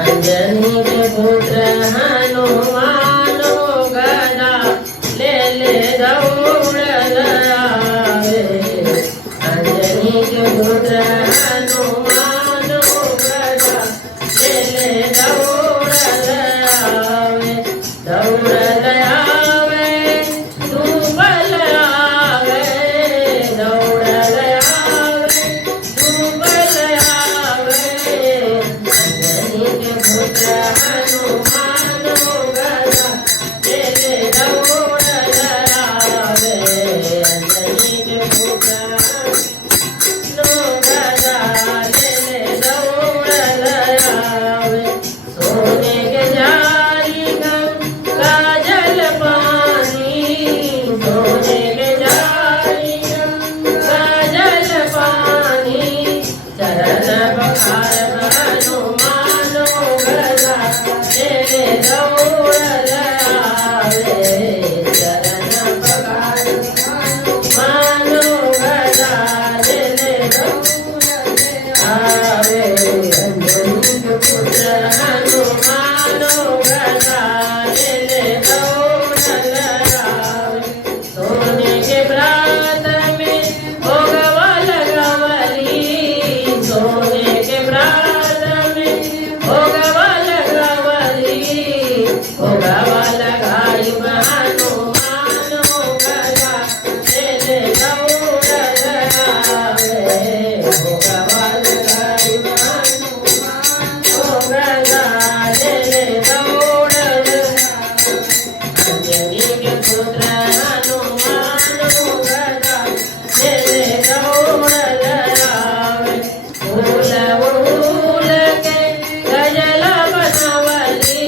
अंजनी के पुत्र हनुमान गदा ले ले दौड़ लावे। अंजनी के पुत्र हनुमान गदा ले ले दौड़ लावे। दौड़ लावे तू बल आवे। दौड़ लावे तू बल आवे। अंजनी के पुत्र हनुमान गदा ले ले दौड़ लावे। अंजनी के पुत्र गदा ले ले दौड़ लावे। सोने के जारी गंगा जल पानी। सोने के जारी गंगा जल पानी। चरण पखार हनुमान गदा ले ले दौड़ लावे। चरण पखार हनुमान गदा ले ले दौड़ लावे। अंजनी के पुत्र हनुमान गदा ले ले दौड़ लावे। सोने के प्रात में भोगवा लगावली। सोने के प्रात में भोगवा लगावली। भोगवा लगाई हनुमान गदा ले ले दौड़ लावे। भोगवा लगाई हनुमान गदा ले ले दौड़ लावे। अंजनी के पुत्र हनुमान गदा ले ले दौड़ लावे। फूल उड़ूल के गजला बनावली।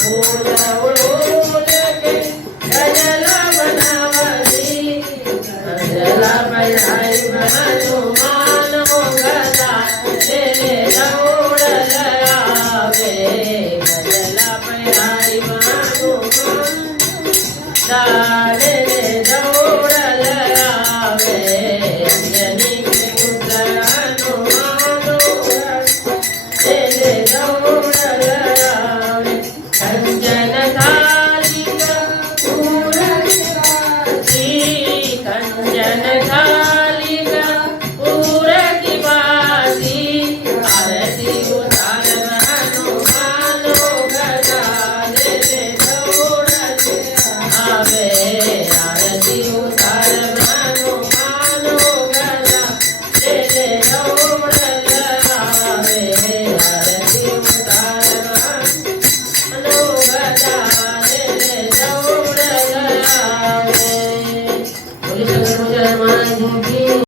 फूल उड़ूल के गजला बनावली। गजला बनाई हनुमान गदा ले ले दौड़ लावे। गजला बनाई हनुमान गदा